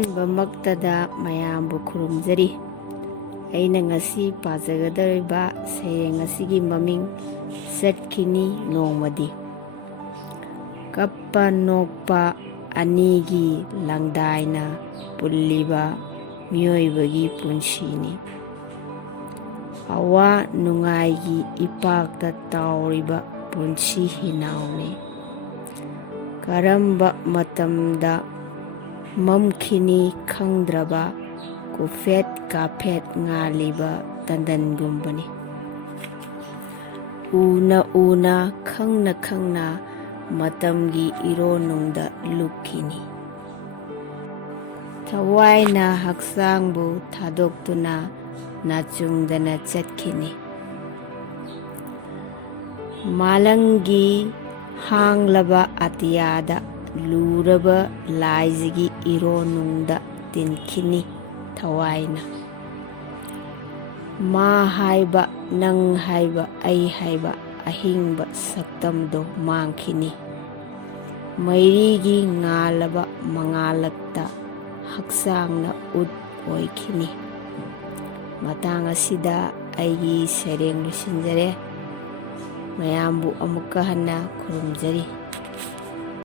ꯑꯍꯥꯟꯕꯃꯛꯇꯗ ꯃꯌꯥꯝꯕꯨ ꯈꯨꯔꯨꯝꯖꯔꯤ꯫ ꯑꯩꯅ ꯉꯁꯤ ꯄꯥꯖꯒꯗꯧꯔꯤꯕ ꯁꯩꯔꯦꯡ ꯑꯁꯤꯒꯤ ꯃꯃꯤꯡ ꯆꯠꯈꯤꯅꯤ ꯅꯣꯡꯃꯗꯤ꯫ ꯀꯞꯄ ꯅꯣꯛꯄ ꯑꯅꯤꯒꯤ ꯂꯪꯗꯥꯏꯅ ꯄꯨꯜꯂꯤꯕ ꯃꯤꯑꯣꯏꯕꯒꯤ ꯄꯨꯟꯁꯤꯅꯤ꯫ ꯑꯋꯥ ꯅꯨꯡꯉꯥꯏꯒꯤ ꯏꯄꯥꯛꯇ ꯇꯥꯎꯔꯤꯕ ꯄꯨꯟꯁꯤ ꯍꯤꯅꯥꯎꯅꯤ꯫ ꯀꯔꯝꯕ ꯃꯇꯝꯗ ꯃꯝꯈꯤꯅꯤ ꯈꯪꯗ꯭ꯔꯕ ꯀꯨꯐꯦꯠ ꯀꯥꯐꯦꯠ ꯉꯥꯜꯂꯤꯕ ꯇꯟꯗꯟꯒꯨꯝꯕꯅꯤ꯫ ꯎꯅ ꯎꯅ ꯈꯪꯅ ꯈꯪꯅ ꯃꯇꯝꯒꯤ ꯏꯔꯣꯟꯅꯨꯡꯗ ꯂꯨꯞꯈꯤꯅꯤ꯫ ꯊꯋꯥꯏꯅ ꯍꯛꯆꯥꯡꯕꯨ ꯊꯥꯗꯣꯛꯇꯨꯅ ꯅꯥꯆꯨꯡꯗꯅ ꯆꯠꯈꯤꯅꯤ꯫ ꯃꯥꯂꯪꯒꯤ ꯍꯥꯡꯂꯕ ꯑꯇꯤꯌꯥꯗ ꯂꯨꯔꯕ ꯂꯥꯏꯖꯒꯤ ꯏꯔꯣꯟꯅꯨꯡꯗ ꯇꯤꯟꯈꯤꯅꯤ ꯊꯋꯥꯏꯅ꯫ ꯃꯥ ꯍꯥꯏꯕ ꯅꯪ ꯍꯥꯏꯕ ꯑꯩ ꯍꯥꯏꯕ ꯑꯍꯤꯡꯕ ꯁꯛꯇꯝꯗꯣ ꯃꯥꯡꯈꯤꯅꯤ꯫ ꯃꯩꯔꯤꯒꯤ ꯉꯥꯜꯂꯕ ꯃꯉꯥꯜꯂꯛꯇ ꯍꯛꯆꯥꯡꯅ ꯎꯠ ꯑꯣꯏꯈꯤꯅꯤ꯫ ꯃꯇꯥꯡ ꯑꯁꯤꯗ ꯑꯩꯒꯤ ꯁꯩꯔꯦꯡ ꯂꯣꯏꯁꯤꯟꯖꯔꯦ꯫ ꯃꯌꯥꯝꯕꯨ ꯑꯃꯨꯛꯀ ꯍꯟꯅ ꯈꯨꯔꯨꯝꯖꯔꯤ꯫